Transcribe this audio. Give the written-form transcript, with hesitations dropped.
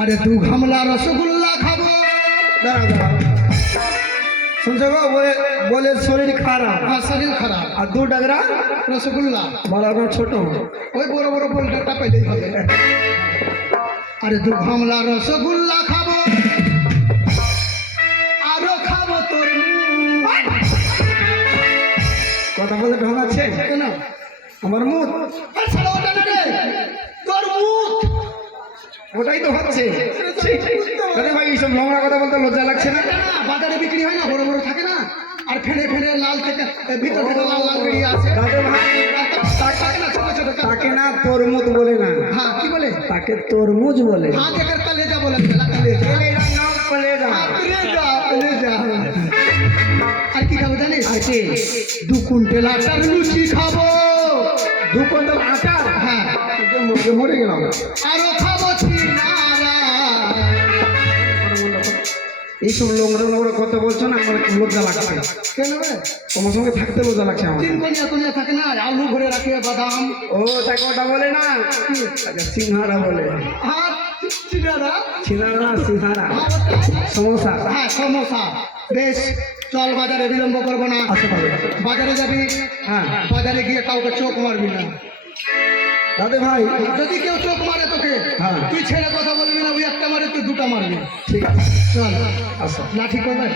আরে দু ঘামলা রসগোল্লা খাবো। শুনছো গো, বলে শরীর খারাপ। হ্যাঁ শরীর খারাপ। আর দু ডাগরা রসগোল্লা বড় বড় ছোট, ওই বড় বড় বোল্ডারটা পেলেই হবে। আরে দু ঘামলা রসগোল্লা খাবো, আরো খাবো তোর কথা বলে ঢং আছে কেন? আমার মুখ, তোর মুখ ওটাই তো হচ্ছে। আরে ভাই এইসব নোংরা কথা বলতে লজ্জা লাগছে না? বাজারে বিক্রি হয় না, বড় বড় থাকে না, আর ফেলে ফেলে লাল থেকে ভিতর থেকে লাল লাল বেরিয়ে আছে। দাদু ভাই থাকে না ছোট ছোট। তাকে না তরমুজ বলে না, হ্যাঁ কি বলে? তাকে তরমুজ বলে। হ্যাঁ দেখার কালেজা বলে, কালেজা। আর কি খাবো জানিস? আছে 2 কুইন্টাল আটার লুচি খাবো। 2 কুইন্টাল আটা? হ্যাঁ মরে গেলাম। আরো খাবো সিঙ্গারা। এইসব নোংরা নোংরা কথা বলছো না, আমার লজ্জা লাগছে। কেন রে? তোমার সঙ্গে থাকতে লজ্জা লাগছে আমার। 3 কোনিয়া থাকে না, আলু ভরে রাখে, বাদাম। ও তাকে ওটা বলে না, তাকে সিংহারা বলে। হ্যাঁ সিঙ্গারা, সিঙ্গারা সিংহারা, সমোসা। হ্যাঁ সমোসা। বেশ চল, বাজারে বিলম্ব করবো না। আসতে পারবে? বাজারে যাবি, হ্যাঁ বাজারে গিয়ে কাউকে চোখ মারবি না। দাদু ভাই যদি কেউ চোখ মারে তোকে, হ্যাঁ। তুই ছেড়ে কথা বলবি না, ওই একটা মারে তুই 2টা মারবি। ঠিক আছে, চল আসো। লাঠি করবে।